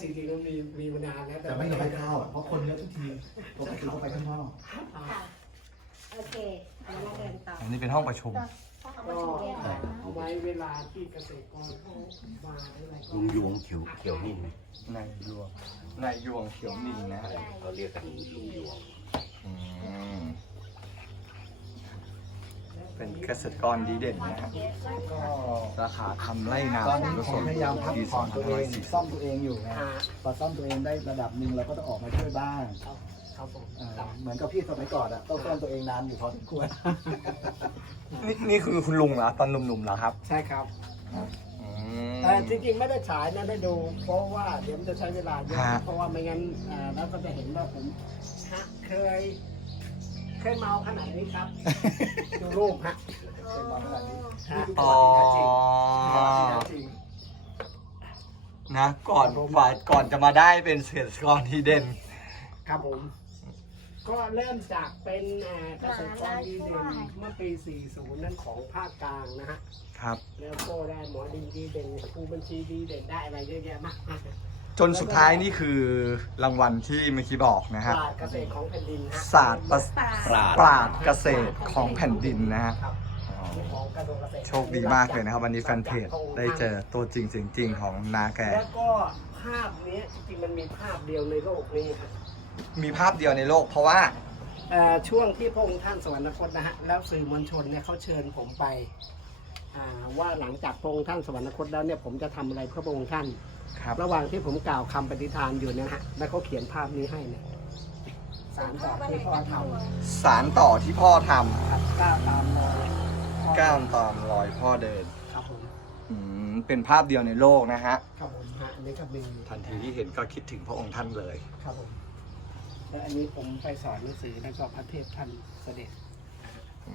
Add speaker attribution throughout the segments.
Speaker 1: จริงๆก็มีมีมานานแล้ว
Speaker 2: แต่ไม่ได้ไปเข้าอะเพราะคนเยอะทุกทีปกติเขาไปข้างนอก
Speaker 1: อ่า
Speaker 3: ค่ะโอเคเดี๋ยวเราเดินต่อ
Speaker 4: อันนี้เป็นห้องประชุม
Speaker 1: ก็เอาไว้เวลาที่เกษตรกรเขามาอะไรก็
Speaker 5: ลุงยวงเขียวเขียวนิ่ม
Speaker 4: นายยวงนายยวงเขียวนินนะฮะ
Speaker 5: เขาเรียกกันลุงยวง
Speaker 4: อืม เป็นเกษตรกรดีเด่นนะฮะ
Speaker 2: ก็
Speaker 4: ราคาทำไร่นา
Speaker 2: ตอนนี้ผมพยายามพักผ่อนตัวเอง
Speaker 4: ปี
Speaker 2: ซ่อมตัวเองอยู่ไง
Speaker 1: อ่า
Speaker 2: พอซ่อมตัวเองได้ระดับหนึ่งเราก็ต้องออกมาช่วยบ้าง
Speaker 1: ครับครับผม
Speaker 2: อ่าเหมือนกับพี่สมัยก่อนอะต้องซ่อมตัวเองนานอยู่พอสมควร
Speaker 4: นี่นี่คือคุณลุงเหรอตอนหนุ่มๆเหรอครับ
Speaker 1: ใช่ครับ
Speaker 4: อืม
Speaker 1: แต่จริงๆไม่ได้ฉายนะได้ดู เพราะว่าเดี๋ยวมันจะใช้เวลาเยอะ
Speaker 4: ฮะ
Speaker 1: เพราะว่าไม่งั้นอ่าแล้วก็จะเห็นว่าผมฮะเคย เคยเมาขนาดนี้ครับ ดูรูปฮะ
Speaker 2: เป็นวันขนาดนี้
Speaker 1: ฮะ
Speaker 4: อ๋อ
Speaker 1: จริง
Speaker 4: นะ ก่อนฝ่ายก่อนจะมาได้เป็นเกษตรกรดีเด่น
Speaker 1: ครับผม ก็เริ่มจากเป็นอ่าเกษตรกรดีเด่นเมื่อปี 40 นั่นของภาคกลางนะฮะ
Speaker 4: ครับ
Speaker 1: แล้วก็ได้หมอดินดีเด่นครูบัญชีดีเด่นได้อะไรเยอะแยะมากมาย
Speaker 4: จนสุดท้ายนี่คือรางวัลที่เมื่อกี้บอกนะ
Speaker 1: ป
Speaker 4: ฮะ
Speaker 1: ราดเกษตรของแผ่นดินฮะ
Speaker 4: ศาสตร์ประ
Speaker 5: ปราด
Speaker 4: ปราดเกษตรของแผ่นดินนะฮะ
Speaker 1: ครับของกระทรวงเกษตร
Speaker 4: โชคดีมากเลยนะครับ วันนี้แฟนเพจได้เจอตัวจริงเสียงจริงของนาแก
Speaker 1: แล้วก็ภาพนี้จริงๆมันมีภาพเดียวในโลกนี้ครับ
Speaker 4: มีภาพเดียวในโลก เพราะว่า
Speaker 1: เอ่อช่วงที่พระองค์ท่านสวรรคตนะฮะแล้วสื่อมวลชนเนี่ยเขาเชิญผมไปอ่าว่าหลังจากพระองค์ท่านสวรรคตแล้วเนี่ยผมจะทำอะไรเพื่อพระองค์ท่าน
Speaker 4: ครับ
Speaker 1: ระหว่างที่ผมกล่าวคำปฏิฐานอยู่เนยนะฮะแล้วเขาเขียนภาพนี้ให้เนี่ยสารต่อที่พ่อท
Speaker 4: สารต่อที่พ่อทำ
Speaker 1: ครับก้าวตามรอยำ
Speaker 4: ก้าวตามรอยพ่อเดิน
Speaker 1: ครับผม
Speaker 4: อืมเป็นภาพเดียวในโลกนะฮะ
Speaker 1: ครับผมฮะอันนี้ก็มี
Speaker 4: ทันทีที่เห็นก็คิดถึงพระองค์ท่านเลย
Speaker 1: ครับผมแล้วอันนี้ผมไปสอนหนังสือแล้วก็พระเทพท่านเสด็จ
Speaker 4: อื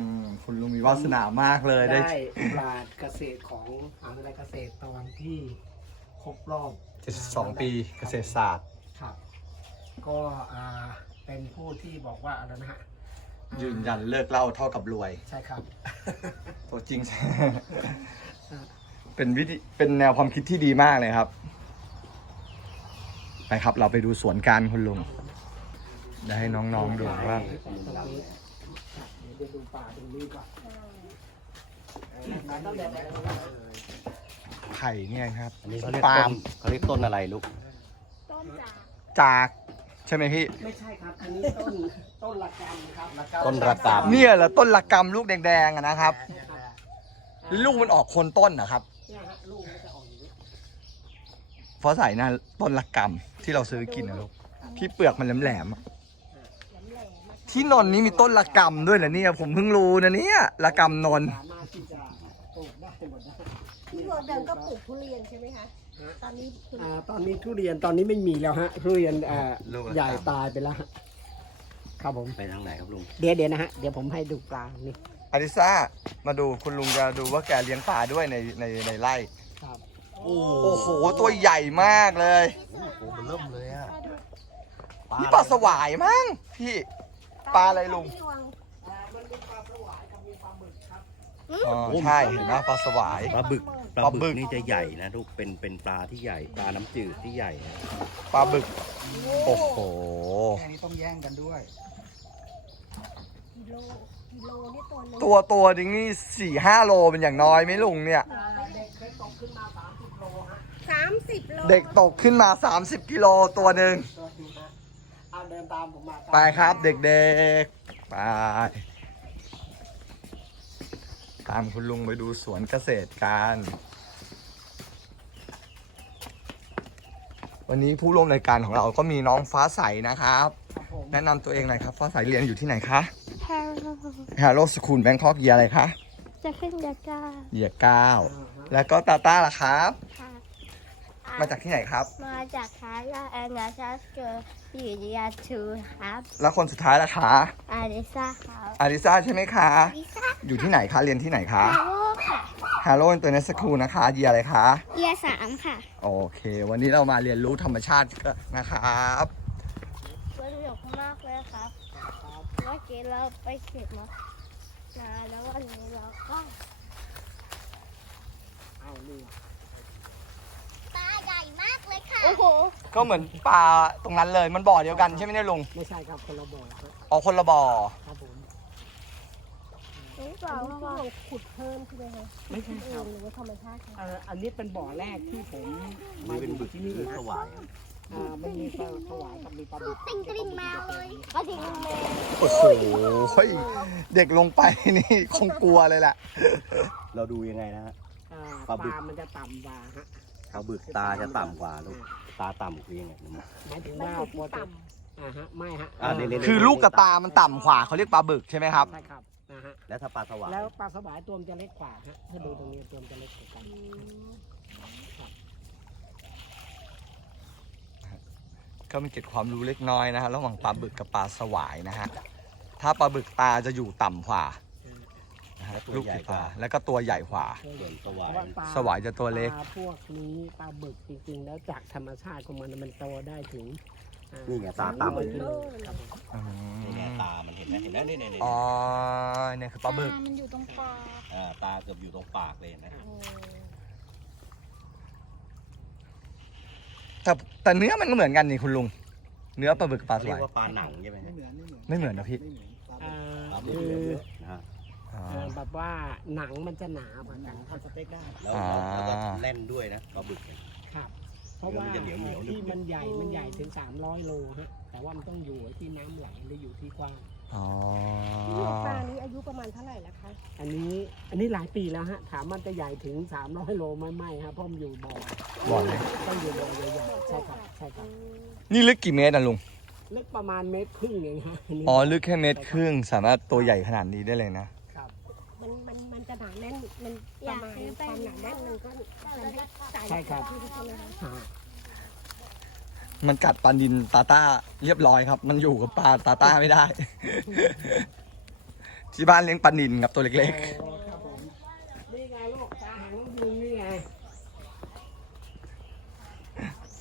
Speaker 4: ม คุณลุงมีวาสนามากเลยได้
Speaker 1: ได้ปราดเกษตรของมหาวิทยาลัยเกษตรตอนที่ครบรอบ
Speaker 4: 72 ปีเกษตรศาสตร์
Speaker 1: ครับ ก็อ่าเป็นผู้ที่บอกว่าอะไรนะฮะอ่า
Speaker 4: ยืนยันเลิกเหล่าเท่ากับรวย
Speaker 1: ใช่ครับ
Speaker 4: ตัวจริง เป็นวิธีเป็นแนวความคิดที่ดีมากเลยครับ ไปครับ เราไปดูสวนการคุณลุงได้ให้น้องๆดูว่า
Speaker 1: ตรงนี้เดี๋ยว จะดูป่าตรงนี้ก่อนตั้งแต่แรกเลย
Speaker 4: ไผ่เนี่ยครับ
Speaker 5: อันนี้เขาเรียก
Speaker 4: ปา
Speaker 5: ต้
Speaker 4: ล์
Speaker 5: น
Speaker 4: ม
Speaker 5: เขาเรียกต้นอะไรลูก
Speaker 3: ต้นจาก
Speaker 4: จาก ใช่ไหมพี่
Speaker 1: ไม่ใช่ครับ อันนี้ต้นต้นละกำครับ
Speaker 5: ต้นระกำ
Speaker 4: เนี่ยเหรอต้นละกำลูกแดงๆอะนะครับ
Speaker 1: เนี่ยครับ
Speaker 4: ลูกมันออกโคนต้นนะครับ
Speaker 1: เนี่ยฮะลูกมันจะออกอย่างนี้
Speaker 4: เพราะใส่นะต้นละกำที่เราซื้อกินนะลูกที่เปลือกมันแหลมๆอะ
Speaker 3: แหลมๆนะคะ
Speaker 4: ที่นนท์นี้มีต้นละกำด้วยเหรอเนี่ย ผมเพิ่งรู้นะเนี่ยละกำนนท์
Speaker 1: สามารถที่จะปลูกได้หมดนะ
Speaker 3: ที่โรเดิมก็ปลูกทุเรียนใช่ไหมคะ ตอนนี้คุณ
Speaker 1: อ่าตอนนี้ทุเรียนตอนนี้ไม่มีแล้วฮะทุเรียนอ่าใหญ่ตายไปแล้วฮะครับผม
Speaker 5: ไปทางไหนครับลุง
Speaker 1: เดี๋ยวเดี๋ยวนะฮะเดี๋ยวผมให้ดูปลานี่
Speaker 4: อาริซ่า มาดูคุณลุงจะดูว่าแกเลี้ยงปลาด้วยในในในไร่
Speaker 1: ครับ
Speaker 5: โอ้
Speaker 4: โอ้โห ตัวใหญ่มากเลย
Speaker 5: โหมันเริ่มเลยอะ
Speaker 4: นี่ปลาสวายมั้งพี่ ปลาอะไรลุง
Speaker 1: อ่ามันมีปลาสวายกับมีปลาหมึกครับ
Speaker 4: อ๋อใช่เห็นไหมปลาสวาย
Speaker 5: ปลาบึกปลา
Speaker 4: ปลาบึ
Speaker 5: บึ
Speaker 4: ก
Speaker 5: กนี่จะใหญ่นะลูกเป็นเป็นปลาที่ใหญ่ปลาน้ำจืดที่ใหญ่นะ
Speaker 4: ปลาบึก โอ้โห
Speaker 2: แค่นี้ต้องแย่งกันด้วย
Speaker 3: กิโลกิโลนี่ตัวหนึง
Speaker 4: ตัวตัวนึงนี่สี่ห้าโลเป็นอย่างน้อยไหมลุงเนี่ย
Speaker 1: อ่าเด็กเคยตกขึ้นมา30โลฮะ
Speaker 3: สามสิบโล
Speaker 4: เด็กตกขึ้นมา 30 กิโลตัวหนึ่ง
Speaker 1: ตัวนี้ฮะ เอาเดินตามผมมา
Speaker 4: ไปครับเด็กๆ ไป ตามคุณลุงไปดูสวนเกษตรกัน วันนี้ผู้ร่วมรายการของเราก็มีน้องฟ้าใสนะครับ
Speaker 1: ครับผม
Speaker 4: แนะนำตัวเองหน่อยครับ ฟ้าใสเรียนอยู่ที่ไหนคะ
Speaker 6: แฮร์โร่
Speaker 4: ฮาโลสคูลแบงคอกเยียอะไรคะ
Speaker 6: จะขึ้นยาก้า
Speaker 4: เยียเก้าแล้วก็ตาต้าล่ะครับ
Speaker 6: ค่ะ
Speaker 4: มาจากที่ไหนครับ
Speaker 6: มาจากคาราแอนนาชาสเกอร์ อยู่ยาทูครับ
Speaker 4: แล้วคนสุดท้ายล่ะคะ
Speaker 6: อาริซาครับ
Speaker 4: อาริซาใช่ไหมคะ
Speaker 6: อาริซา
Speaker 4: อยู่ที่ไหนคะ เรียนที่ไหนคะ
Speaker 6: ฮาโร่ค่ะ
Speaker 4: ฮาโลอินเตอร์เนสคูลนะคะเยียอะไรคะ
Speaker 6: เยียสามค่ะ
Speaker 4: โอเค วันนี้เรามาเรียนรู้ธรรมชาติกันนะครับ
Speaker 6: สนุกมากเลยครับเมื่อกี้เราไปเก็บมานานแล้ววันนี้เราก็
Speaker 1: เอา นี่
Speaker 6: ปลาใหญ่
Speaker 4: ก็เหมือนปลาตรงนั้นเลย มันบ่อเดียวกันใช่ไหมเนี่ยลุง
Speaker 1: ไม่ใช่ครับคนละบ่อครับ
Speaker 4: อ๋อคนละบ่อ
Speaker 1: ครับผม
Speaker 6: รู้เป
Speaker 3: อั
Speaker 6: ล่าน
Speaker 3: นี้
Speaker 6: ว่า
Speaker 3: ที่เราขุดเพิ่มใช่ไหมคะ
Speaker 1: ไม่ใช่
Speaker 3: เอ
Speaker 1: ครั
Speaker 3: ง
Speaker 1: บ
Speaker 3: หรือว่าธรรมชาติคะ
Speaker 1: เอ่ออันนี้เป็นบ่อแรกที่ผมมา
Speaker 5: นี่
Speaker 1: อ
Speaker 5: เป็น
Speaker 1: ยู่
Speaker 5: บึก
Speaker 1: ที่นี่
Speaker 5: หรือ
Speaker 1: นะ
Speaker 5: สวายครับ
Speaker 1: อ่ามันมีปลาสวายกับมีปลาดุก
Speaker 6: ติงกริ่งมาเลย ก็ถึงแม่
Speaker 4: โอ้โหเฮ้ยเด็กลงไปนี่ คงกลัวเลยแหละ
Speaker 5: เราดูยังไงนะฮะ
Speaker 1: อ่า
Speaker 5: ปลาบึก
Speaker 1: ปลามันจะต่ำกว่าฮะ
Speaker 5: ปลาบึกตาจะต่ำกว่าลูกตาต่ำคือยังไง
Speaker 1: หมายถึง
Speaker 3: มัน
Speaker 1: ว่า
Speaker 3: อยู่ที่
Speaker 1: ปกติ
Speaker 3: ต่
Speaker 1: อ่าฮะไม่ฮะ
Speaker 5: อ่าเน้นๆ
Speaker 4: คือลูกกับตามันต่ำกว่าเขาเรียกปลาบึกใช่ไหมครับ
Speaker 1: ใช่ครับนะฮะ
Speaker 5: แล้วถ้าปลาสวาย
Speaker 1: แล้วปลาสวายตัวมันจะเล็กกว่าฮะถ้าดูตรงนี้ตัวมันจะเล็กกว่ากัน
Speaker 4: ก็มีเกร็ดความรู้เล็กน้อยนะฮะระหว่างปลาบึกกับปลาสวายนะฮะถ้าปลาบึกตาจะอยู่ต่ำกว่านะฮะ ลูกติดตาแล้วก็ตัวใหญ่กว่า
Speaker 5: ส่วนส
Speaker 1: เพ
Speaker 5: วาย
Speaker 1: ราะว่าปลา
Speaker 4: สวายจะตัวเล็ก
Speaker 1: ปลาพวกนี้ปลาบึกจริงๆ แล้วจากธรรมชาติของมันมันโตได้ถึงอ่
Speaker 5: นี่ไงตาต่ำ
Speaker 1: กิโลครับผม
Speaker 4: อื
Speaker 5: นี่ไง
Speaker 4: ม
Speaker 5: ตา มันเห็นไหมเห็นไหมนี่นี่นี่
Speaker 4: อ๋อเนี่ยคือปลาบึก
Speaker 6: มันอยู่ตรงปาก
Speaker 5: อ่าตาเกือบอยู่ตรงปากเลยเห็นไหม
Speaker 4: แต่แต่เนื้อมันก็เหมือนกันนี่คุณลุง เนื้อปลาบึกกับปลาส
Speaker 5: เรียวา
Speaker 4: กย
Speaker 5: ว่าปลาหนังใช่ไหม
Speaker 2: ไม่เหมือนไม่เหมือน
Speaker 4: ไม่เหมือนนะพี่
Speaker 2: ไม่เหมือนปลา
Speaker 1: อ่า
Speaker 5: ปลาบึก
Speaker 1: คือ
Speaker 5: เยอะๆนะฮะ
Speaker 4: อ๋อ
Speaker 1: เอ่อแบบว่าหนังมันจะหนากว่ากัน
Speaker 2: ทำสเต็กได้
Speaker 5: แล้ว
Speaker 4: อ่า
Speaker 5: แล้วก็แล่นด้วยนะปลาบึกเนี่ย
Speaker 1: ครับ เพราะว่า
Speaker 5: เนื้อมันจะเหนียวเหนียว
Speaker 1: ที่มันใหญ่มันใหญ่ถึง 300 โลฮะแต่ว่ามันต้องอยู่ที่น้ำไหลหรืออยู่ที่กว้าง
Speaker 4: อ๋อำ
Speaker 3: ที่ปลานี้อายุประมาณเท่าไหร่แล้วคะ
Speaker 1: อันนี้อันนี้หลายปีแล้วฮะ ถามมันจะใหญ่ถึง 300 โลไหม่ไม่ฮะเพราะมันอยู่บ่อ
Speaker 4: บ่อไหน
Speaker 1: ต้องอยู่บ่อใหญ่ๆใช่ครับใช่ครับ
Speaker 4: นี่ลึกกี่เมตรนะลุง
Speaker 1: ลึกประมาณเมตรครึ่งเองฮะนนี้
Speaker 4: อ๋อ ลึกแค่เมตรครึ่ง สามารถตัวใหญ่ขนาดนี้ได้เลยนะ
Speaker 1: ครับ
Speaker 3: มันมันมันจะหนาแน่นมันประมาณความหนาแน่นมันก็มันให้ไก่
Speaker 1: ใช่ครับ
Speaker 3: ที่ใช่ไหมคะ
Speaker 1: อ่า
Speaker 4: มันกัดปลาดินตาต้าเรียบร้อยครับ มันอยู่กับปลาตาต้าไม่ได้ ที่บ้านเลี้ยงปลานินครับตัวเล็ก
Speaker 1: โอ้ครับผมนี่ไงลูกตาหางนกยุงนี่ไง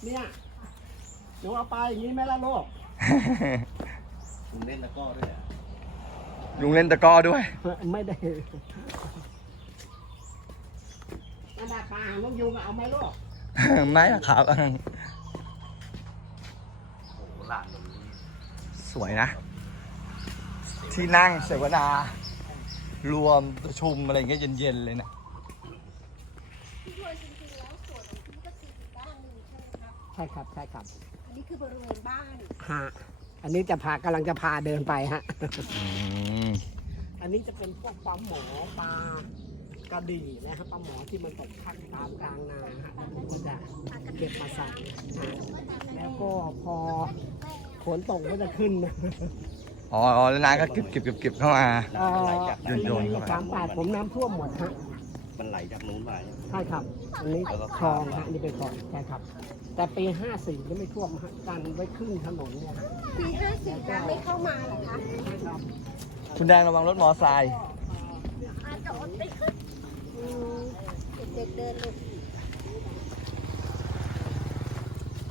Speaker 1: เนี่ยหนูเอาไปอย่างนี้ไหมล่ะลูก
Speaker 5: คุณเล่นตะกร้อด้วยเหรอ
Speaker 4: ๆ ลุงเล่นตะกร้อด้วย
Speaker 1: ไม่ได้นั่นแหละปลาหางนกยุงอะเอาไหมลูก
Speaker 4: ไม่อะครับ
Speaker 5: โอ้โหหลานตรงนี้
Speaker 4: สวยนะ ที่นั่งเสวนา รวมประชุมอะไรอย่างเงี้ยเย็นๆเลยนะ
Speaker 1: ใช่ครับ ใช่ครับ
Speaker 3: อันนี้คือบริเวณบ้าน
Speaker 1: ฮะ อันนี้จะพากำลังจะพาเดินไปฮะ
Speaker 4: อืม
Speaker 1: อันนี้จะเป็นพวกปลาหมอปลากระดี่นะครับปลาหมอที่มันตกคักตามกลางนาฮะผมก็จะเก็บมาใส่ฮะแล้วก็พอฝนตกก็จะขึ้นนะ
Speaker 4: อ๋ออ๋อแล้วน้าก็เก็บเก็บเก็บเก็บเข้ามา
Speaker 1: เอ่อ
Speaker 4: โยนๆเข้าไป
Speaker 1: สามแปดผมน้ำท่วมหมดฮะ
Speaker 5: มันไหลจากนู้นมาเนี่ย
Speaker 1: ใช่ครับ อันนี้คลองฮะอันนี่เป็นคลองใช่ครับแต่ปีห้าสี่ก็ไม่ท่วมฮะกันไว้ครึ่งถนนเนี่ยฮะ
Speaker 3: ปีห้าสี่น้ำไม่เข้ามาเหรอคะ
Speaker 1: ใช่ครับ
Speaker 4: คุณแดงระวังรถมอไซค์
Speaker 6: อาจจะอดไปขึ้น
Speaker 3: อืมเด็กๆเดินเลย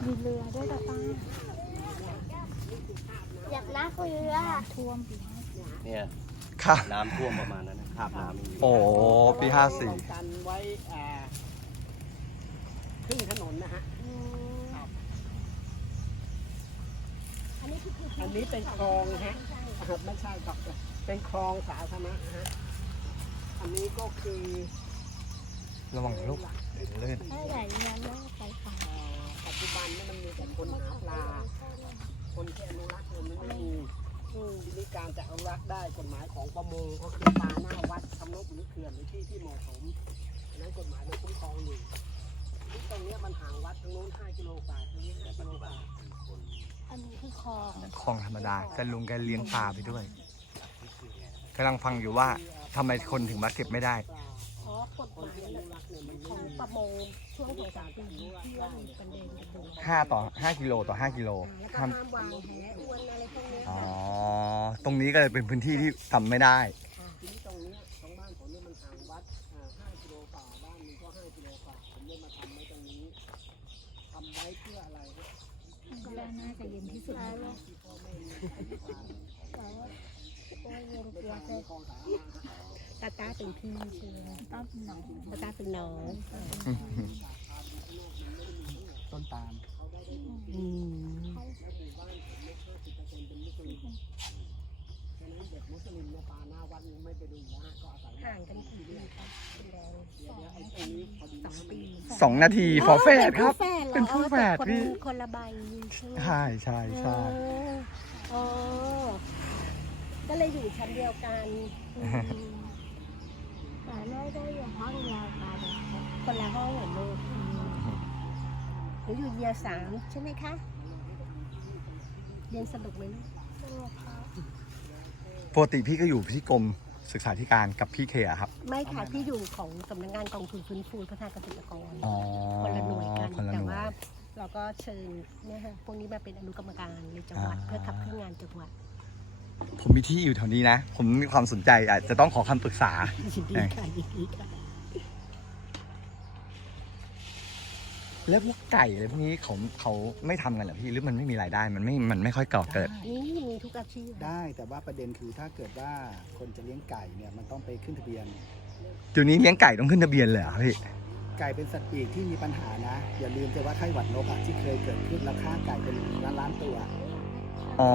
Speaker 6: มีเรือด้วยตาตาอยากนั่งเรือท่วม
Speaker 5: เนี่ย
Speaker 4: ค่ะ
Speaker 5: น้ำท่วมประมาณนั้นนะคราบน้ำไม่มี
Speaker 4: โอ้ปีห้าสี่
Speaker 1: กันไว้อ่าครึ่งถนนนะฮะ ครับ
Speaker 3: อันนี้คือคือ
Speaker 1: อันนี้เป็นคลองฮะอ่าไม่ใช่ครับเป็นคลองสาธารณะฮะ อันนี้ก็คือ
Speaker 4: ระวังลูกเดี๋ยวลื่น
Speaker 6: ถ้าใหญ่เรือล่ากไปฝั่ง
Speaker 1: เอ่อปัจจุบันนี่มันมีแต่คนหาปลา คนที่อนุรักษ์เนี่ยมันไม่มีอืมทีนี้การจะอนุรักษ์ได้กฎหมายของประมงก็คือปลาหน้าวัดทำนกหรือเขื่อนหรือที่ที่เหมาะสมอันนั้นกฎหมายมันคุ้มครองอยู่ที่ตรงเนี้ยมันห่างวัดทางโน้น5กิโลกว่าตรงนี้5กิโลกว่า
Speaker 6: อันนี้คือคลอง
Speaker 4: คลองธรรมดาแต่ลุงแกเลี้ยงปลาไปด้วยกำลังฟังอยู่ว่าทำไมคนถึงมาเก็บไม่ได้
Speaker 1: ปลา
Speaker 3: เพราะกฎห
Speaker 1: คน
Speaker 3: มาย
Speaker 1: ที่อนุรักษ์เนี่ยมัน
Speaker 3: ข
Speaker 1: ไม่
Speaker 3: อง
Speaker 1: มี
Speaker 3: ประมงช่วงสงกรานต์ปีที่ว่ามีประเด็นกันอยู่
Speaker 4: 5ต่อ5กิโลต่อ5กิโล
Speaker 3: แล้วก็
Speaker 4: ห้าม
Speaker 3: ห้ามวางแหอวนอะไรพวกเนี้ย
Speaker 4: อ๋อตรงนี้ก็เลยเป็นพื้นที่ที่ทำไม่ได้
Speaker 1: ทีนี้ตรงเนี้ยตรงบ้านผมเนี่ยมันห่างวัดอ่า5กิโลกว่าบ้านหนึงก็5กิโลกว่าผมเลยมาทำไว้ตรงนี้ทำไว้เพื่ออะไรครับ
Speaker 6: ก็น่าจะเย็นที่สุดนะ
Speaker 1: คะตาตาเป็
Speaker 6: นพี่เช่
Speaker 1: ไหมตา
Speaker 6: เป็นนอ
Speaker 1: งตา
Speaker 6: ตาเป็
Speaker 1: นนองต้นตาลอืม็กมุ
Speaker 3: สลิมมาปานาวัดไม่
Speaker 6: ไปดูนะก็
Speaker 3: อาศัยห่าง
Speaker 2: กันกี่เดื
Speaker 3: ออง
Speaker 4: สองนาทีฟอแฝดครับ
Speaker 3: เป็
Speaker 4: นผู้
Speaker 3: แฝด
Speaker 4: พี่
Speaker 3: คนละใบใช่
Speaker 4: ใช่ใช่ใช่
Speaker 3: ก็เลยอยู่ชั้นเดียวกัน
Speaker 6: แต่ไม่ได้อยู่ห้องเดียวกัน
Speaker 3: คนละห้องเหมือนลูกหนูอยู่เยียสามใช่ไหมคะ เรียนสนุกไหมลูก
Speaker 6: สนุกค่ะ
Speaker 4: ปกติพี่ก็อยู่ที่กรมศึกษาธิการกับพี่เคอะครับ
Speaker 3: ไม่ค่ะที่อยู่ของสำนักงานกองทุนฟื้นฟูพัฒนาเกษตรกร
Speaker 4: อ๋อ
Speaker 3: คนละหน่วยกัน
Speaker 4: คนละ
Speaker 3: แต่
Speaker 4: หน่วย
Speaker 3: ว่าเราก็เชิญเนี่ยค่ะพวกนี้มาเป็นอนุกรรมการในจังหวัด
Speaker 4: อ่า
Speaker 3: เพื่อขับเคลื่อนงานจังหวัด
Speaker 4: ผมมีที่อยู่แถวนี้นะ ผมมีความสนใจอาจจะต้องขอคำปรึกษา
Speaker 3: ยินดีค่ะยินดีค่ะ
Speaker 4: แล้วพวกไก่อะไรพวกนี้เขาเขาไม่ทำกันเหรอพี่หรือมันไม่มีรายได้มันไม่มันไม่ค่อยก่อเกิด
Speaker 3: นี่มีทุกอาชีพ
Speaker 2: ได้แต่ว่าประเด็นคือถ้าเกิดว่าคนจะเลี้ยงไก่เนี่ยมันต้องไปขึ้นทะเบียน
Speaker 4: เดี๋ยวนี้เลี้ยงไก่ต้องขึ้นทะเบียนเลยเหรอพี่
Speaker 2: ไก่เป็นสัตว์ปีกที่มีปัญหานะ อย่าลืมแต่ว่าไข้หวัดนกอะที่เคยเกิดขึ้นราคาไก่เป็นล้านล้านๆตัว
Speaker 4: อ๋อ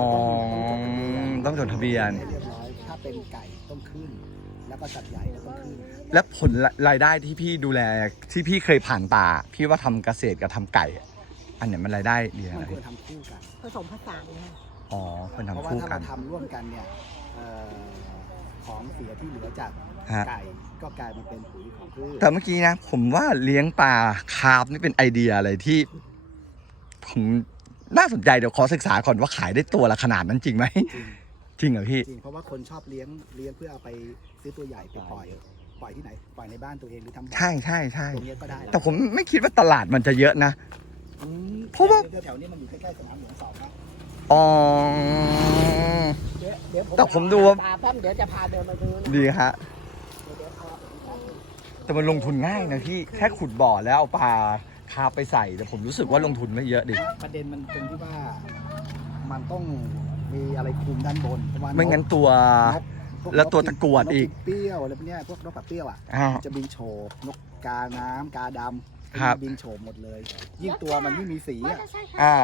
Speaker 4: ต้องจดทะเบียน
Speaker 2: ให้เรียบร้อยถ้าเป็นไก่ต้องขึ้น แล้วก็สัตว์ใหญ่ก็ต้องขึ้น
Speaker 4: แล้วผลรายได้ที่พี่ดูแลที่พี่เคยผ่านตา พี่ว่าทำเกษตรกับทำไก่อะอันไหนมันรายได้ดีอะ
Speaker 2: มัน
Speaker 4: ไร
Speaker 2: ควรทำคู่กัน
Speaker 3: ผสมผสานค่ะ
Speaker 4: อ๋อคน
Speaker 2: เพราะ
Speaker 4: ทำ
Speaker 2: ว่า
Speaker 4: คู่
Speaker 2: ถ้า
Speaker 4: กั
Speaker 2: เรา
Speaker 4: น
Speaker 2: ทำร่วมกันเนี่ยเอ่อของเสียที่เหลือจาก
Speaker 4: ฮะ
Speaker 2: ไก่ก็กลายมาเป็นปุ๋ยของพืช
Speaker 4: แต่เมื่อกี้นะ ผมว่าเลี้ยงปลาคาร์ฟนี่เป็นไอเดียอะไรที่ ผมน่าสนใจเดี๋ยวขอศึกษาก่อนว่าขายได้ตัวละขนาดนั้นจริงไหม
Speaker 2: จริง
Speaker 4: จ ริงเหรอพี่
Speaker 2: จริงเพราะว่าคนชอบเลี้ยงเลี้ยงเพื่อเอาไปซื้อตัวใหญ่ไปปล่อย ปล่อยที่ไหน ปล่อยในบ้านตัวเองหรือทำบ่อ
Speaker 4: ใช่ใช่ใช่
Speaker 2: ตรงเนี้ยก็ได้
Speaker 4: แต่ผมไม่คิดว่าตลาดมันจะเยอะนะ
Speaker 2: อืม
Speaker 4: เพราะว่า
Speaker 2: แถวๆนี้มันอยู่ใกล้ๆสนามหลวงสองนะ
Speaker 4: อ๋อ
Speaker 1: เดี๋ยวเดี๋ยวผม
Speaker 4: แต่ผมดูว่า
Speaker 1: ตาแป๊บเดี๋ยวจะพาเดินมาดูนะ
Speaker 4: ดีฮะ
Speaker 1: เดี๋ยวเดี๋ยวเอา
Speaker 4: แต่มันลงทุนง่ายนะพี่แค่ขุดบ่อแล้วเอาปลาคาร์ฟไปใส่ แต่ผมรู้สึกว่าลงทุนไม่เยอะดิ
Speaker 2: ประเด็นมันตรงที่ว่า มันต้อง มีอะไรคลุมด้านบนเพราะว่า
Speaker 4: ไม่งั้นตัว
Speaker 2: นกพ
Speaker 4: แล้วตัวตะกรวดอีก
Speaker 2: นเปรี้ยวอะไรพวกเนี้ยพวกนกปากเปรี้ยวอะ
Speaker 4: อ่า
Speaker 2: จะบินโฉบนกกาน้ำกาดำ
Speaker 4: ครับ
Speaker 2: บินโฉบหมดเลย ยิ่งตัวมันไม่มีสี
Speaker 6: ว่า
Speaker 2: อะ
Speaker 6: จะใช่ค่ะ
Speaker 4: อ่า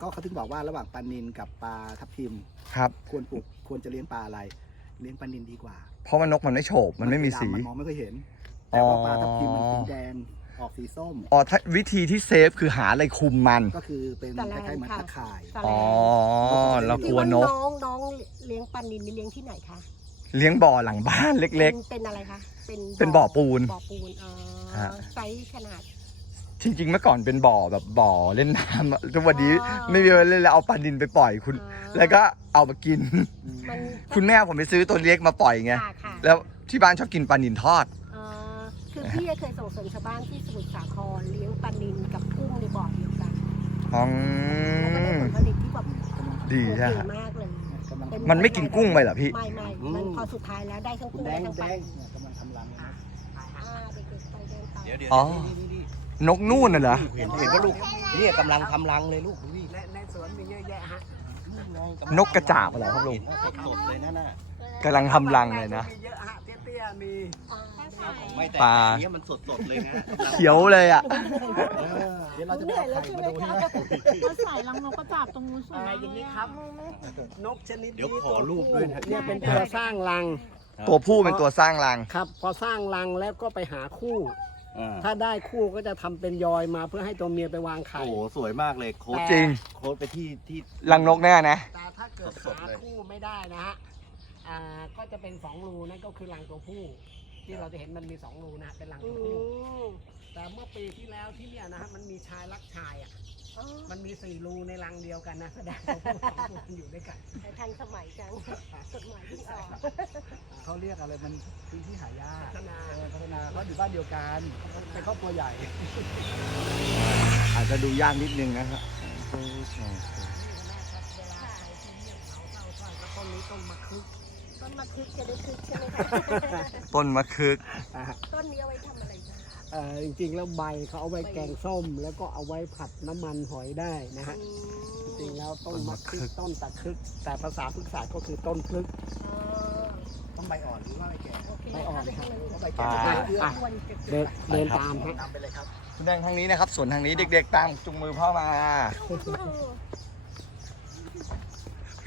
Speaker 2: ก็เขาถึงบอกว่าระหว่างปลานินกับปลาทับทิม
Speaker 4: ครับ
Speaker 2: ควรปลูกควรจะเลี้ยงปลาอะไร เลี้ยงปลานินดีกว่า
Speaker 4: เพราะว่านกมันไม่โฉบมันไม่มีสี
Speaker 2: ดำมันมองไม่ค่อยเห็น แต่ว่าปลาทับทิมมันสีแดง ออกสีส้ม
Speaker 4: อ๋อถ้าวิธีที่เซฟคือหาอะไรคุมมัน
Speaker 2: ก็คือเป็นคล้ายๆเหมือนตะข่าย
Speaker 3: ตะ
Speaker 4: อ๋
Speaker 3: แล
Speaker 4: อ
Speaker 3: ง
Speaker 4: เราก
Speaker 3: ที่
Speaker 4: ลัว
Speaker 3: ว่าน
Speaker 4: ก
Speaker 3: น้องน้องเลี้ยงปันนินนี่เลี้ยงที่ไหนคะ
Speaker 4: เลี้ยงบ่อหลังบ้านเล็ก
Speaker 3: เป็นเป็นอะไรคะเป็น
Speaker 4: เป็นบ่อปูน
Speaker 3: บ่อปูนอ๋อ
Speaker 4: ฮะ
Speaker 3: ไซส์ขนาด
Speaker 4: ๆ จริง ๆ เมื่อก่อนเป็นบ่อแบบบ่อเล่นน้ำอะทุกวันนี้
Speaker 3: อ๋อ
Speaker 4: ไม่มีเวลาเล่นแล้วเอาปลาดินไปปล่อยคุณ
Speaker 3: อ๋อ
Speaker 4: แล้วก็เอามากิน
Speaker 3: มัน
Speaker 4: คุณแม่ผมไปซื้อตัวเล็กมาปล่อยไง
Speaker 3: ค่ะค่ะ
Speaker 4: แล้วที่บ้านชอบกินปลาดินทอด
Speaker 3: เอ่อ คือพี่เคยส่งเสริมชาวบ้านที่สมุทรสาครเลี้ยงปลานินกับกุ้งในบ่อเดียวกัน
Speaker 4: อ๋อ
Speaker 3: แล้วก็ได้ผลผลิตที่แบบ
Speaker 4: ดี
Speaker 3: โอเค
Speaker 4: ใช่ไหม
Speaker 3: มากเลย
Speaker 2: กำลัง
Speaker 3: เป็น
Speaker 4: มันไม่กินกุ้งไปเหรอพี่
Speaker 3: ไม่ไม่มันพอสุดท้ายแล้วได้ทั้ง
Speaker 2: คุณ
Speaker 3: กุ้ง
Speaker 2: แด
Speaker 3: ได้
Speaker 2: ง
Speaker 3: ทั้ง
Speaker 2: แด
Speaker 3: ปลาง
Speaker 2: เนี่ยกำลังทำรังนะ
Speaker 3: อ่าเด็กๆไปเดินไป
Speaker 5: เดี๋ยวเดี๋ยว
Speaker 4: อ๋อ
Speaker 5: นี่นี่นี่
Speaker 4: นกนู่นน่ะเหรอ
Speaker 5: เห็นเห็นว่าลูกเนี่ยกำลังทำรังเลยลูกดูดิ
Speaker 1: และในสวนมีเยอะแยะฮะ
Speaker 4: นกกระจาบเหรอครับลุง
Speaker 5: เห็นว่าสดๆเลยนั่นน่ะ
Speaker 4: กำลังทำรังเลยนะ
Speaker 1: มีเยอะฮะเตี้ยๆมี
Speaker 5: ไม่แต่
Speaker 4: ปลา
Speaker 5: อันเนี้ยมันสดๆเลยนะ
Speaker 4: เขียวเลยอะ
Speaker 2: เออเดี๋ยวเราจะไปเอาไข่มาดูนะ
Speaker 7: ก็ใส่รังนกกระจาบตรงนู้นสวย
Speaker 1: อะไร
Speaker 7: มาก
Speaker 1: อย่างนี้ครับ นกชนิด
Speaker 5: เดี๋ยว
Speaker 1: นี้
Speaker 5: ขอรูปด้วยนะ
Speaker 1: เนี่ยเป็นตัวสร้างรัง
Speaker 4: ตัวผู้เป็นตัวสร้างรัง
Speaker 1: ครับ พอสร้างรังแล้วก็ไปหาคู่
Speaker 5: อ่า
Speaker 1: ถ้าได้คู่ก็จะทำเป็นยอยมาเพื่อให้ตัวเมียไปวางไข่
Speaker 5: โอ้โหสวยมากเลยโค้ด
Speaker 4: จริง
Speaker 5: โค้ดไปที่ที่
Speaker 4: รังนกแน่นะ
Speaker 1: แต่ถ้าเกิด
Speaker 5: สดๆ
Speaker 1: หา
Speaker 5: เลย
Speaker 1: คู่ไม่ได้นะฮะ อ่า ก็จะเป็นสองรูนั่นก็คือรังตัวผู้ ที่เราจะเห็นมันมีสองรูนะเป็นรัง
Speaker 3: อื
Speaker 1: ตัวผู้
Speaker 3: ม
Speaker 1: แต่เมื่อปีที่แล้วที่เนี่ยนะฮะมันมีชายรักชายอะ
Speaker 3: อ๋อ
Speaker 1: มันมีสี่รูในรังเดียวกันนะแสดงว่าผู้สองตัวมันอยู่ด้วยกัน
Speaker 3: แต่ทันสมัยจังกฎหมายที่ออก
Speaker 2: เขาเรียกอะไรมันพื้นที่หายาก
Speaker 1: พัฒนา
Speaker 2: เออพัฒนาเขาอยู่บ้านเดียวกันเป็นครอบครัวใหญ่
Speaker 4: อาจจะดูยากนิดนึงนะครับ
Speaker 1: ต้นนี้ต้นมะคึก
Speaker 3: ต้นมะคึกจะได้คึกใช่ไหมคะ
Speaker 4: ต้นมะคึก
Speaker 3: ต้นนี้เอาไว้ทำอะไรคะ
Speaker 1: เอ่อจริงๆแล้วใบเขาเอาไว้แกงส้ม แล้วก็เอาไว้ผัดน้ำมันหอยได้นะฮะ
Speaker 3: อื
Speaker 1: จริง
Speaker 3: ม
Speaker 1: ๆแล้วต้นมะคึกต้นตะคึก แต่ภาษาพฤกษศาสตร์ก็คือต้นพลึก
Speaker 3: อ๋อ
Speaker 2: ต้องใบอ่อนหรือว่าใบแก่
Speaker 3: โอเค
Speaker 1: ไม่อ่อนเลยครับ
Speaker 2: เพราะใบ
Speaker 4: อ่า
Speaker 2: แก่จะเอื้อ
Speaker 1: อะ
Speaker 3: ควรจะ
Speaker 1: เดินเดินตามฮะ
Speaker 2: นำไปเลยครับ
Speaker 4: คุณแดงทางนี้นะครับ ส่วนทางนี้เด็ก ๆ ตามจุงมือพ่อมา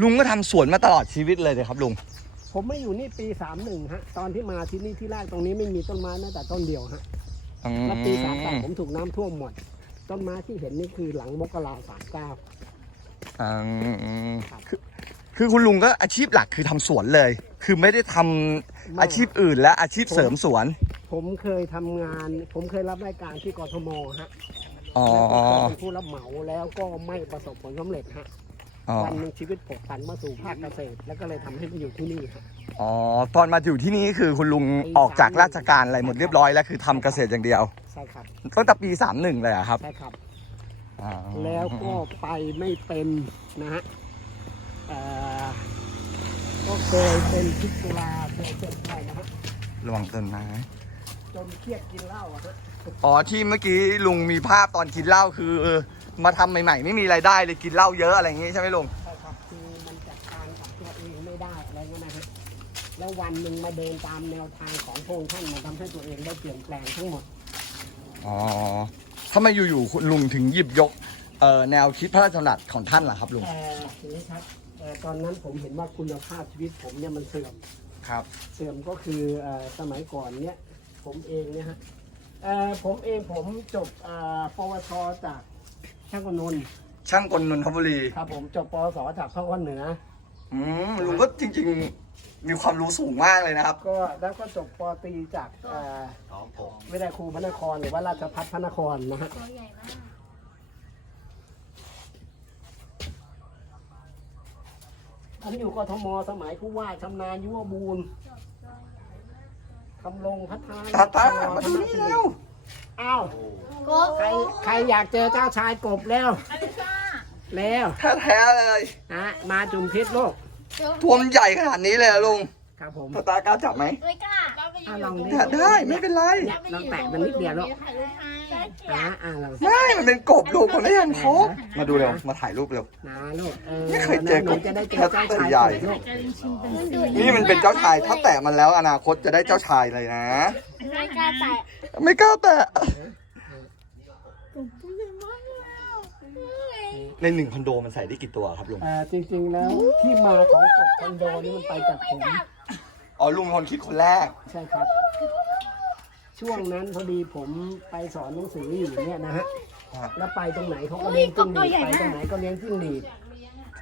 Speaker 4: ลุงก็ทำสวนมาตลอดชีวิตเลยเลยครับลุง
Speaker 1: ผมไม่อยู่นี่ปี31ฮะ ตอนที่มาที่นี่ที่แรกตรงนี้ไม่มีต้นไม้แม้แต่ต้นเดียวฮะ
Speaker 4: อืม
Speaker 1: แล้วปีสามแปดผมถูกน้ำท่วมหมด ต้นไม้ที่เห็นนี่คือหลังมกราสามเก้า
Speaker 4: อืม
Speaker 1: ครับ
Speaker 4: คือคือคุณลุงก็อาชีพหลักคือทำสวนเลย คือไม่ได้ทำอาชีพอื่นและอาชีพเสริมสวน
Speaker 1: ผมเคยทำงาน ผมเคยรับรายการที่กทมฮะ
Speaker 4: อ๋อ
Speaker 1: แล้วก็เคยเป็นผู้รับเหมาแล้วก็ไม่ประสบผลสำเร็จฮะ
Speaker 4: อ๋อ
Speaker 1: วันหนึงชีวิตผมผันมาสู่ภาคเกษตร แล้วก็เลยทำให้มาอยู่ที่นี่ฮะ
Speaker 4: อ๋อตอนมาอยู่ที่นี่คือคุณลุง
Speaker 1: ปี
Speaker 4: ออกจาก
Speaker 1: สาม
Speaker 4: ราชการอะไรหมดเรียบร้อยแล้วคือทำเกษตรอย่างเดียว
Speaker 1: ใช่ครับ
Speaker 4: ตั้งแต่ปีสามหนึ่งเลยเหรอะครับ
Speaker 1: ใช่ครับ
Speaker 4: อ๋อ
Speaker 1: แล้วก็ไปไม่เป็นนะฮะเอ่อก็เคยเป็นพิษสุราเคยเป็นอะไรนะฮะ
Speaker 4: ระวังต้นไม้
Speaker 1: จนเครียดกินเหล้าอะฮะ
Speaker 4: อ๋อที่เมื่อกี้ลุงมีภาพตอนกินเหล้าคือ มาทำใหม่ๆ ไม่มีรายได้เลยกินเหล้าเยอะอะไรอย่างงี้ใช่ไหมลุง
Speaker 1: ใช่ครับคือมันจัดการกับตัวเองไม่ได้อะไรเงี้ยนะฮะแล้ววันหนึ่งมาเดินตามแนวทางของพระองค์ท่านมาทำให้ตัวเองได้เปลี่ยนแปลงทั้งหมด
Speaker 4: อ๋อทำไมอยู่ๆคุณลุงถึงหยิบยกเอ่อแนวคิดพระราชดำรัสของท่านล่ะครับลุง
Speaker 1: แต่ทีนี้ครับเอ่อตอนนั้นผมเห็นว่าคุณภาพชีวิตผมเนี่ยมันเสื่อม
Speaker 4: ครับ
Speaker 1: เสื่อมก็คือเอ่อสมัยก่อนเนี่ยผมเองเนี่ยฮะเอ่อผมเองผมจบเอ่อปวชจาก ช่างกลนนท์
Speaker 4: ช่างกลนนทบุรี
Speaker 1: ครับผมจบปวสจากภาควันเหนือ
Speaker 4: อืมลุงก็จริง ๆ มีความรู้สูงมากเลยนะครับ
Speaker 1: ก็แล้วก็จบปตรีจากเอ่อวิทยาครูพระนครหรือว่าราชพัฒพระนครนะฮะ
Speaker 6: ตัวใหญ่มาก
Speaker 1: ผมอยู่กทมสมัยผู้ว่าชำนาญยุวบูรณ์คำลงพัฒนา
Speaker 4: ตาตามาดูนี่แล้ว
Speaker 1: อ้าว
Speaker 6: กบ
Speaker 1: ใครใครอยากเจอเจ้าชายกบแล้ว แล้ว
Speaker 4: แท้ๆเลย
Speaker 1: นะ มาจุมพิษโลก
Speaker 4: ตัวมันใหญ่ขนาดนี้เลยเหรอลุง
Speaker 1: ครับผม
Speaker 4: ตาตากล้าจับไหม
Speaker 6: ไม่กล้า
Speaker 1: อะลองดิ
Speaker 4: จับได้ไม่เป็นไร
Speaker 1: ลองแตะมันนิดเดียวลูก
Speaker 6: ได้เกีย
Speaker 1: อะ
Speaker 6: ร์
Speaker 1: อะลอง
Speaker 4: ไม่มันเป็นกบลูกมันไม่ยังครบมาดูเร็ว มาถ่ายรูปเร็ว
Speaker 1: นะลูกเออ
Speaker 4: ไม่เคยเจอกบ
Speaker 1: หนูจะได้เจอเจ้าชาย
Speaker 4: ใหญ่
Speaker 1: กบลูก
Speaker 6: มันดุ
Speaker 4: นี่มันเป็นเจ้าชาย ถ้าแตะมันแล้วอนาคตจะได้เจ้าชายเลยนะ
Speaker 6: ไม่กล้าแตะ
Speaker 4: ไม่กล้าแตะ ในหนึ่งคอนโดมันใส่ได้กี่ตัวครับลุง
Speaker 1: เอ่อจริงๆแล้วที่มาของกบคอนโดนี่มันไปจากผม
Speaker 4: อ๋อลุงคนคิดคนแรก
Speaker 1: ใช่ครับ ช่วงนั้นพอดีผมไปสอนหนังสืออยู่เนี่ยนะฮะ
Speaker 4: ครับ
Speaker 1: แล้วไปตรงไหนเขาก็เลี้ยงจิ้งหรีดไปตรงไหนก็เลี้ยงจิ้งหรีด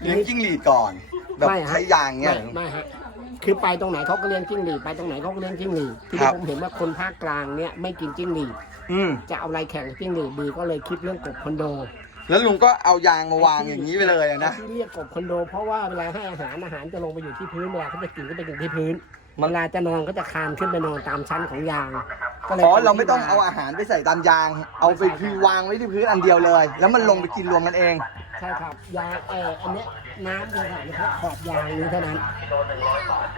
Speaker 4: เลี้ยงจิ้งหรีดก่อน แบบ
Speaker 1: ไม่ฮะ
Speaker 4: ใช้ยางเนี่ย
Speaker 1: ไม่ไม่ฮะคือไปตรงไหนเขาก็เลี้ยงจิ้งหรีดไปตรงไหนเขาก็เลี้ยงจิ้งหรีดที
Speaker 4: ครั
Speaker 1: นี้
Speaker 4: บ
Speaker 1: ผมเห็นว่าคนภาคกลางเนี่ยไม่กินจิ้งหรีด
Speaker 4: อืม
Speaker 1: จะเอาอะไรแข่งกับจิ้งหรีดดีก็เลยคิดเรื่องกบคอนโด
Speaker 4: แล้วลุงก็เอายางมาวางอย่างนี้ไปเลยอะนะ
Speaker 1: ที่เรียกกบคอนโด เพราะว่าเวลาให้อาหารอาหารจะลงไปอยู่ที่พื้นเวลาเขาจะกินก็ไปกินที่พื้น
Speaker 4: มัน
Speaker 1: เวลาจะนอนก็จะคานขึ้นไปนอนตามชั้นของยาง ก็เลย
Speaker 4: อ๋อเราไม่ต้องเอาอาหารไปใส่ตามยาง เอาไปคือวางไว้ที่พื้นอันเดียวเลย แล้วมันลงไปกินรวมกันเอง
Speaker 1: ใช่ครับยางเอออันเนี้ยน้ำจะผ่านเฉพาะขอบยางนี้เท่านั้น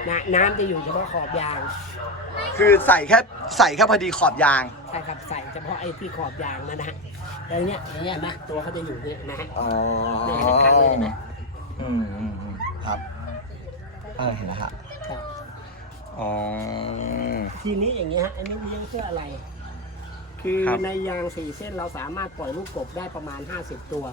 Speaker 1: นะน้ำจะอยู่เฉพาะขอบยาง
Speaker 4: คือใส่แค่ใส่แค่พอดีขอบยาง
Speaker 1: ใช่ครับใส่เฉพาะไอ้ที่ขอบยางนั่นนะฮะแต่เนี้ยอย่างเงี้ยนะตัวเขาจะอยู่เนี่ยนะฮะ
Speaker 4: อ๋อ
Speaker 1: เนี่ยเห็นข้างเลยเห็นไหม
Speaker 4: อืมอืมอืมครับเออเห็นแล้วฮะ
Speaker 1: ครับ
Speaker 4: อ๋อ
Speaker 1: ทีนี้อย่างเงี้ยฮะอันนี้เลี้ยงเพื่ออะไร คือ
Speaker 4: ครับ
Speaker 1: ในยางสี่เส้นเราสามารถปล่อยลูกกบได้ประมาณ 50 ตัว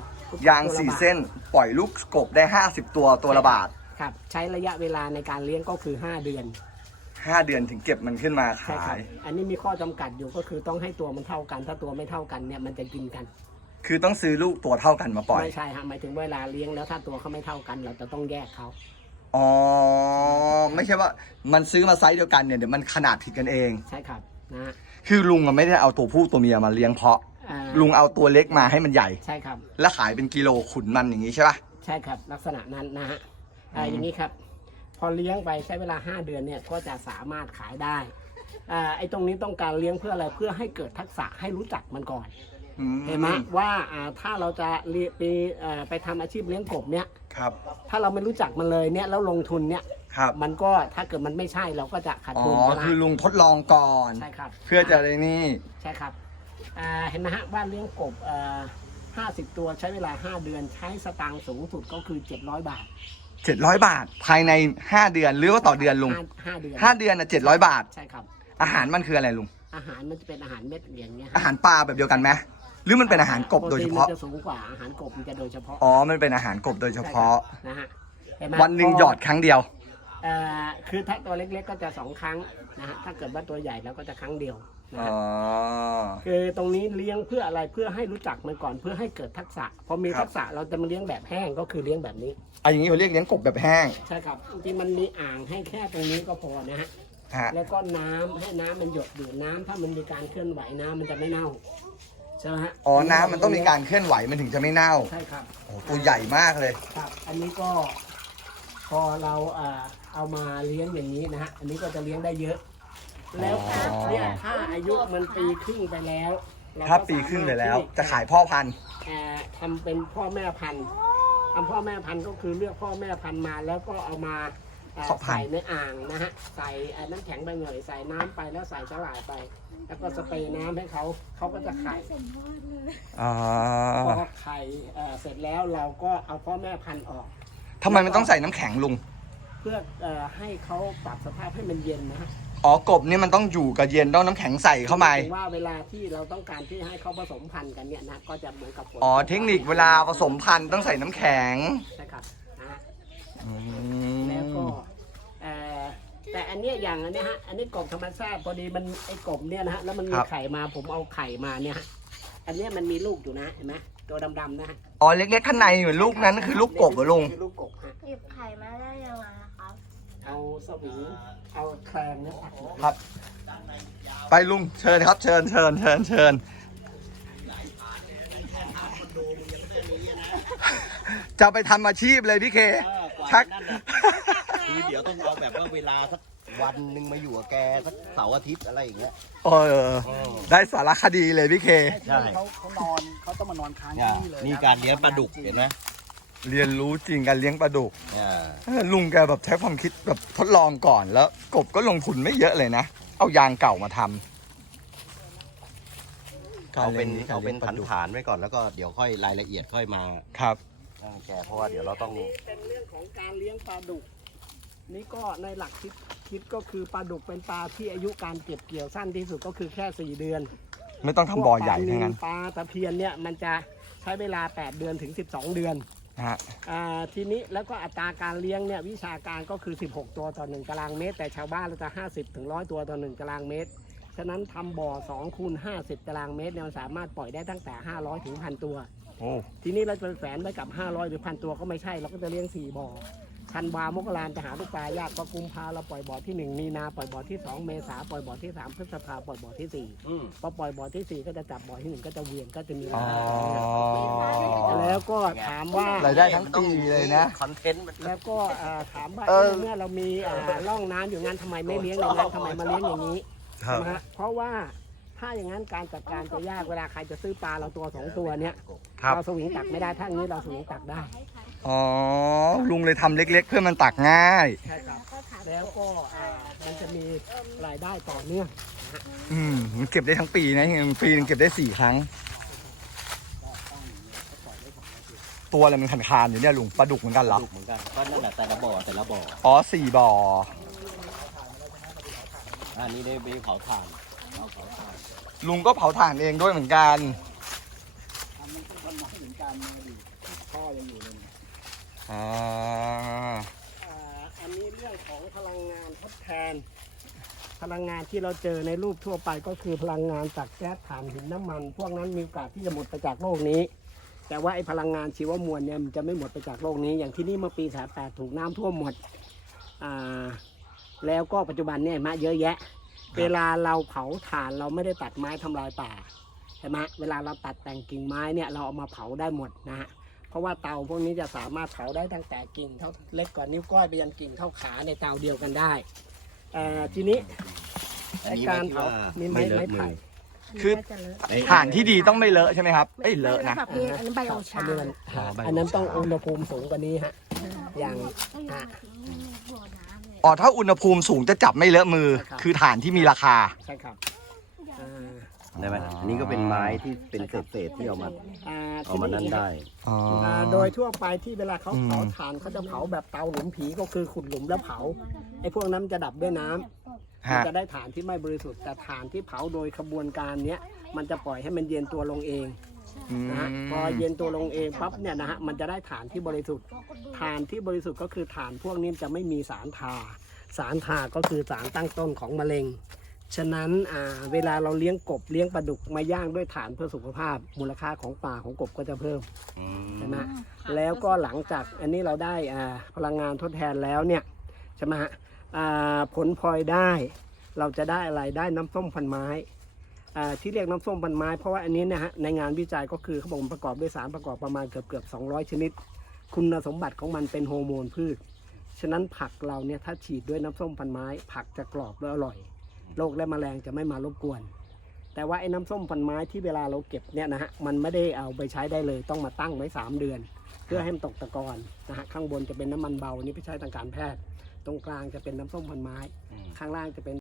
Speaker 4: ยางสี่เส้นปล่อยลูกกบได้ 50 ตัวตัวละบาท
Speaker 1: ครับ ใช้ระยะเวลาในการเลี้ยงก็คือ 5 เดือน
Speaker 4: 5 เดือนถึงเก็บมันขึ้นมา
Speaker 1: ใช่
Speaker 4: ขา
Speaker 1: ครับ
Speaker 4: ย
Speaker 1: อันนี้มีข้อจำกัดอยู่ก็คือต้องให้ตัวมันเท่ากัน ถ้าตัวไม่เท่ากันเนี่ยมันจะกินกัน
Speaker 4: คือต้องซื้อลูกตัวเท่ากันมาปล่อย
Speaker 1: ไม่ใช่ฮะหมายถึงเวลาเลี้ยงแล้วถ้าตัวเขาไม่เท่ากัน เราจะต้องแยกเขา
Speaker 4: อ๋อ ไม่ใช่ว่ามันซื้อมาไซส์เดียวกันเนี่ยเดี๋ยวมันขนาดผิดกันเอง
Speaker 1: ใช่ครับนะฮะ
Speaker 4: คือลุงอะไม่ได้เอาตัวผู้ตัวเมียมาเลี้ยงเพาะ
Speaker 1: อ่า
Speaker 4: ลุงเอาตัวเล็กมาให้มันใหญ่
Speaker 1: ใช่ครับ
Speaker 4: แล้วขายเป็นกิโลขุนมันอย่างนี้ใช่ป่ะ
Speaker 1: ใช่ครับลักษณะนั้นนะฮะอ่า
Speaker 4: อืม
Speaker 1: อย่างนี้ครับ พอเลี้ยงไปใช้เวลา 5 เดือนเนี่ยก็จะสามารถขายได้อ่าไอ้ตรงนี้ต้องการเลี้ยงเพื่ออะไรเพื่อให้เกิดทักษะให้รู้จักมันก่อน
Speaker 4: อื
Speaker 1: เห็นไหมว่าอ่าถ้าเราจะเรียไปเอ่อไปทำอาชีพเลี้ยงกบเนี่ย
Speaker 4: ครับ
Speaker 1: ถ้าเราไม่รู้จักมันเลยเนี่ยแล้วลงทุนเนี่ย
Speaker 4: ครับ
Speaker 1: มันก็ถ้าเกิดมันไม่ใช่เราก็จะขาด
Speaker 4: อ๋อ
Speaker 1: ทุนนะ
Speaker 4: คือลุงทดลองก่อน
Speaker 1: ใช่ครับ
Speaker 4: เพื่อจะได้นี่
Speaker 1: ใช่ครับอ่าเห็นไหมฮะว่าเลี้ยงกบห้าสิบตัวใช้เวลา5เดือนใช้สตางค์สูงสุดก็คือ700บาท
Speaker 4: 700บาทภายใน5เดือนหรือว่าต่อเดือนลุง
Speaker 1: ห้าห้าเดือน
Speaker 4: 5เดือนนะ700บาท
Speaker 1: ใช่ครับ
Speaker 4: อาหารมันคืออะไรลุง
Speaker 1: อาหารมันจะเป็นอาหารเม็ดอย่างเงี้ย
Speaker 4: อาหารปลาแบบเดียวกันไหม หรือมันเป็นอาหารกบโดยเฉพาะ
Speaker 1: โปรตีนมันจะสูงกว่าอาหารกบมันจะโดยเฉพาะ
Speaker 4: อ๋อ มันเป็นอาหารกบโดยเฉพาะ
Speaker 1: ใช่ครับนะฮะเห็ไหม
Speaker 4: วันหนึ่งหยอดครั้งเดียว
Speaker 1: เอ่อคือถ้าตัวเล็กๆก็จะสองครั้งนะฮะถ้าเกิดว่าตัวใหญ่แล้วก็จะครั้งเดียวนะ
Speaker 4: อ๋อ
Speaker 1: คือตรงนี้เลี้ยงเพื่ออะไรเพื่อให้รู้จักมันก่อนเพื่อให้เกิดทักษะพอมี
Speaker 4: ครับ
Speaker 1: ทักษะเราจะมาเลี้ยงแบบแห้งก็คือเลี้ยงแบบนี้
Speaker 4: อันอย่างนี้เขาเรียกเลี้ยงกบแบบแห้ง
Speaker 1: ใช่ครับจริงๆมันมีอ่างให้แค่ตรงนี้ก็พอนะฮะ
Speaker 4: ฮะ
Speaker 1: แล้วก็น้ำให้น้ำมันหยดอยู่น้ำถ้ามันมีการเคลื่อนไหวน้ำมันจะไม่เน่าใช่ไหมฮะ
Speaker 4: อ๋อ น้ำมันต้องมีการเคลื่อนไหวมันถึงจะไม่เน่า
Speaker 1: ใช่ครับ
Speaker 4: โอ้โหตัวใหญ่มากเลย
Speaker 1: ครับ อันนี้ก็ พอเราเอ่อเอามาเลี้ยงอย่างนี้นะฮะ อันนี้ก็จะเลี้ยงได้เยอะ แล้ว
Speaker 4: อ๋อ
Speaker 1: เนี่ยถ้าอายุมันปีครึ่งไปแล้วเรก็
Speaker 4: ถ้าปีครึ่งเลยแล้ว
Speaker 1: สามารถที่
Speaker 4: จะขายพ่อพันธุ์
Speaker 1: เอ่อทำเป็นพ่อแม่พันธุ์ทำพ่อแม่พันธุ์ก็คือเลือกพ่อแม่พันธุ์มา แล้วก็เอามา เอ่อ
Speaker 4: เพาะพันธุ์
Speaker 1: ใส่ในอ่างนะฮะ ใส่เอ่อน้ำแข็งไปหน่อย ใส่น้ำไปแล้วใส่สลายไป แล้วก็สเปรย์น้ำให้เขา เขาก็จะไข่
Speaker 4: อ๋อ
Speaker 1: พอไข่เอ่อเสร็จแล้วเราก็เอาพ่อแม่พันธุ์ออก
Speaker 4: ทำไมมันต้องใส่น้ำแข็งลุง
Speaker 1: เพื่อเอ่อให้เขาปรับสภาพให้มันเย็นนะฮะ
Speaker 4: อ๋อกบนี่มันต้องอยู่กับเย็นต้องน้ำแข็งใส่เข้าไป
Speaker 1: ถึงว่าเวลาที่เราต้องการที่ให้เขาผสมพันธุ์กันเนี่ยนะ ก็จะเหมือนกับฝน
Speaker 4: อ๋อเทคนิคเวลาผสมพันธุ์ต้องใส่น้ำแข็ง
Speaker 1: ใช่ครับ นะฮะ
Speaker 4: อื
Speaker 1: แล้วก็
Speaker 4: ม
Speaker 1: เอ่อแต่อันเนี้ยอย่างอันเนี้ยฮะอันนี้กบธรรมชาติพอดีมันไอ้กบเนี่ยนะฮะแล้วมันมีไข่มาผมเอาไข่มาเนี่ยฮะอันเนี้ยมันมีลูกอยู่นะเห็นไหมตัวดำๆนะฮะ
Speaker 4: อ๋อเล็กๆข้างในเหมือนลูกนั้นคือลูกกบเหรอลุง
Speaker 1: คือลูกกบฮะ
Speaker 6: หยิบไข่มาได้ยังไงครับ
Speaker 1: เอาสวิงเอาแครงเนี่ยตัด
Speaker 4: ครับ ไปลุงเชิญครับ เชิญเชิญเชิญเชิญจะไปทำอาชีพเลยพี่เค ชัก
Speaker 5: คือเดี๋ยวต้องเอาแบบว่าเวลาสักวันหนึ่งมาอยู่กับแกสักเสาร์อาทิตย์อะไรอย่างเงี้ย
Speaker 4: เออ ได้สารคดีเลยพี่เค
Speaker 5: ใช่
Speaker 2: เขาเขานอนเขาต้องมานอนค้าง
Speaker 5: เนี่ย
Speaker 2: ที่นี่เลยะ
Speaker 5: นี่การเลี้ยงปลาดุกเห็นไหม
Speaker 4: เรียนรู้จริงการเลี้ยงปลาดุก
Speaker 5: เนี่ย
Speaker 4: เออลุงแกแบบใช้ความคิดแบบทดลองก่อนแล้ว กบก็ลงทุนไม่เยอะเลยนะ เอายางเก่ามาทำ
Speaker 5: เอาเป็น
Speaker 4: กร
Speaker 5: เอา
Speaker 4: ลี้
Speaker 5: เป็
Speaker 4: ย
Speaker 5: น
Speaker 4: งป
Speaker 5: ฐา
Speaker 4: ลานดุก
Speaker 5: ฐานๆไว้ก่อนแล้วก็เดี๋ยวค่อยรายละเอียดค่อยมา
Speaker 4: ครับ
Speaker 5: ตั้งแกเพราะว่าเดี๋ยวเราต้อง
Speaker 1: เป็นเรื่องของการเลี้ยงปลาดุก นี่ก็ในหลักคิดคิดก็คือปลาดุกเป็นปลาที่อายุการเก็บเกี่ยวสั้นที่สุดก็คือแค่สี่เดือน
Speaker 4: ไม่ต้องทำบ่อใหญ่
Speaker 1: พวกปลา
Speaker 4: ทั้งนั้น
Speaker 1: นิลปลาตะเพียนเนี่ยมันจะใช้เวลา 8 เดือนถึง 12 เดือน
Speaker 4: นะฮะ
Speaker 1: อ่าทีนี้แล้วก็อัตราการเลี้ยงเนี่ยวิชาการก็คือ 16 ตัวต่อ 1ตารางเมตร แต่ชาวบ้านเราจะ 50ถึง100 ตัวต่อ 1ตารางเมตร ฉะนั้นทำบ่อ2คูณ50 ตารางเมตรเนี่ยมันสามารถปล่อยได้ตั้งแต่ 500ถึง1,000ตัว
Speaker 4: โอ้
Speaker 1: ทีนี้เราจะแฝงไว้กับ 500 หรือพันตัวก็ไม่ใช่ เราก็จะเลี้ยง 4 บ่อธันวามกราจะหาลูกปลายากก็กุมภาเราปล่อยบ่อที่ 1 มีนาปล่อยบ่อที่ 2 เมษาปล่อยบ่อที่ 3 พฤษภาปล่อยบ่อที่
Speaker 5: อืม
Speaker 1: 4 พอปล่อยบ่อที่4 ก็จะจับบ่อที่ 1 ก็จะเวียนก็จะมี
Speaker 4: อ๋อ
Speaker 1: แล้วก็ถามว่า
Speaker 4: รายได้ทั้งปีเลยนะ
Speaker 5: คอนเทนต์มัน
Speaker 1: แล้วก็อ่าถามว่า
Speaker 4: เออ
Speaker 1: เอ๊ะเมื่อเรามีอ่าร่องน้ำอยู่งั้นทำไมไม่เลี้ยงในนั้นทำไมมาเลี้ยงอย่างนี้
Speaker 4: ครับ
Speaker 1: นะฮะเพราะว่าถ้าอย่างนั้นการจัดการจะยากเวลาใครจะซื้อปลาเราตัวสองตัวเนี้ย
Speaker 4: ครับ
Speaker 1: เราสวิงตักไม่ได้ถ้าอย่างนี้เราสวิงตักได้
Speaker 4: อ๋อ ลุงเลยทำเล็ก ๆ เพื่อมันตักง่าย
Speaker 1: ใช่ครับแล้วก็อ่ามันจะมีรายได้ต่อเนื่อง
Speaker 4: อืมมันเก็บได้ทั้งปีนะอย่างปีนึงเก็บได้สี่ครั้ง ตัวอะไรมันคันคานๆอยู่เนี่ยลุงปลาดุกเหมือนกันเหรอ
Speaker 5: ดุกเหมือนกันก็นั่นแหละแต่ละบ่อแต่ละบ่อ
Speaker 4: อ๋อสี่บ่อ
Speaker 5: อันนี้ได้ไปเผาถ่านเอาเผาถ่าน
Speaker 4: ลุงก็เผาถ่านเองด้วยเหมือนกัน
Speaker 2: ทำมันก็ทำมาให้ถึงการมาอยู่พ่อ ยังอยู่เลย
Speaker 4: อ่า
Speaker 1: อ่าอันนี้เรื่องของพลังงานทดแทน พลังงานที่เราเจอในรูปทั่วไปก็คือพลังงานจากแก๊สถ่านหินน้ำมัน พวกนั้นมีโอกาสที่จะหมดไปจากโลกนี้ แต่ว่าไอ้พลังงานชีวมวลเนี่ยมันจะไม่หมดไปจากโลกนี้ อย่างที่นี่เมื่อปีสามแปดถูกน้ำท่วมหมดอ่าแล้วก็ปัจจุบันเนี่ยมาเยอะแยะ เวลาเราเผาถ่านเราไม่ได้ตัดไม้ทำลายป่าใช่ไหมเวลาเราตัดแต่งกิ่งไม้เนี่ยเราเอามาเผาได้หมดนะฮะ ราะว่าเตาพวกนี้จะสามารถเผาได้ตั้งแต่กิ่งเท่าเล็กกว่านิ้วก้อยไปยันกิ่งเท่าขาในเตาเดียวกันได้อ่าทีนี้
Speaker 5: อันนี้
Speaker 1: การ
Speaker 5: ไม่คิด
Speaker 1: เผา
Speaker 5: ว่า
Speaker 1: มีไม้
Speaker 5: ไม่เลอะ
Speaker 1: ไม้
Speaker 5: มื
Speaker 1: ไผ่
Speaker 5: อ
Speaker 4: คือถ่านที่ดีต้องไม่เลอะใช่ไหมครับเอ้ยเลอะนะ
Speaker 3: แบบนี้อันนี้ไบโอชา
Speaker 1: อันนี้มัน
Speaker 4: อ๋อใบ
Speaker 1: อันนั้นต้องอุณหภูมิสูงกว่านี้ฮะอย่างอะ
Speaker 6: บ่อน้ำเลย
Speaker 4: อ๋อถ้าอุณหภูมิสูงจะจับไม่เลอะมือ
Speaker 1: ครับ
Speaker 4: คือฐานที่มีราคา
Speaker 1: ใช่ครับอ่า
Speaker 5: ได้ไหมอันนี้ก็เป็นไม้ที่เป็นเศษๆที่เอามา
Speaker 1: อ่า
Speaker 5: เอามานั่นได้
Speaker 4: อ๋อ
Speaker 1: อ่าโดยทั่วไปที่เวลาเขาเผา
Speaker 4: อืม
Speaker 1: ถ่านเขาจะเผาแบบเตาหลุมผีก็คือขุดหลุมแล้วเผาไอ้พวกนั้นมันจะดับด้วยน้ำมัน
Speaker 4: ฮะ
Speaker 1: จะได้ฐานที่ไม่บริสุทธิ์แต่ฐานที่เผาโดยขบวนการเนี้ยมันจะปล่อยให้มันเย็นตัวลงเอง
Speaker 4: อื
Speaker 1: นะฮะ
Speaker 4: ม
Speaker 1: พอเย็นตัวลงเองปั๊บเนี่ยนะฮะมันจะได้ฐานที่บริสุทธิ์ฐานที่บริสุทธิ์ก็คือฐานพวกนี้จะไม่มีสารทา สารทาก็คือสารตั้งต้นของมะเร็ง ฉะนั้นอ่าเวลาเราเลี้ยงกบเลี้ยงปลาดุกมาย่างด้วยฐานเพื่อสุขภาพ มูลค่าของปลาของกบก็จะเพิ่ม
Speaker 5: อืม
Speaker 1: ใช่ไหม
Speaker 7: ค่ะ
Speaker 1: แล้วก็หลังจากอันนี้เราได้อ่าพลังงานทดแทนแล้วเนี่ยใช่ไหมฮะอ่าผลพลอยได้เราจะได้อะไรได้น้ำส้มพันไม้อ่าที่เรียกน้ำส้มพันไม้เพราะว่าอันนี้เนะฮะในงานวิจัยก็คือเขาบอกมันประกอบด้วยสารประกอบประมาณเกือบเกือบ200 ชนิด คุณสมบัติของมันเป็นโฮอร์โมนพืช ฉะนั้นผักเราเนี่ยถ้าฉีดด้วยน้ำส้มพันไม้ ผักจะกรอบและอร่อย โรคและแมลงจะไม่มารบกวน แต่ว่าไอ้น้ำส้มพันไม้ที่เวลาเราเก็บเนี่ยนะฮะมันไม่ได้เอาไปใช้ได้เลยต้องมาตั้งไว้ 3 เดือน เพื่อให้มันตกตะกอนนะฮะข้างบนจะเป็นน้ำมันเบานี่ไปใช้ทางการแพทย์ ตรงกลางจะเป็นน้ำส้มพันไม้
Speaker 5: อืม
Speaker 1: ข้างล่างจะเป็น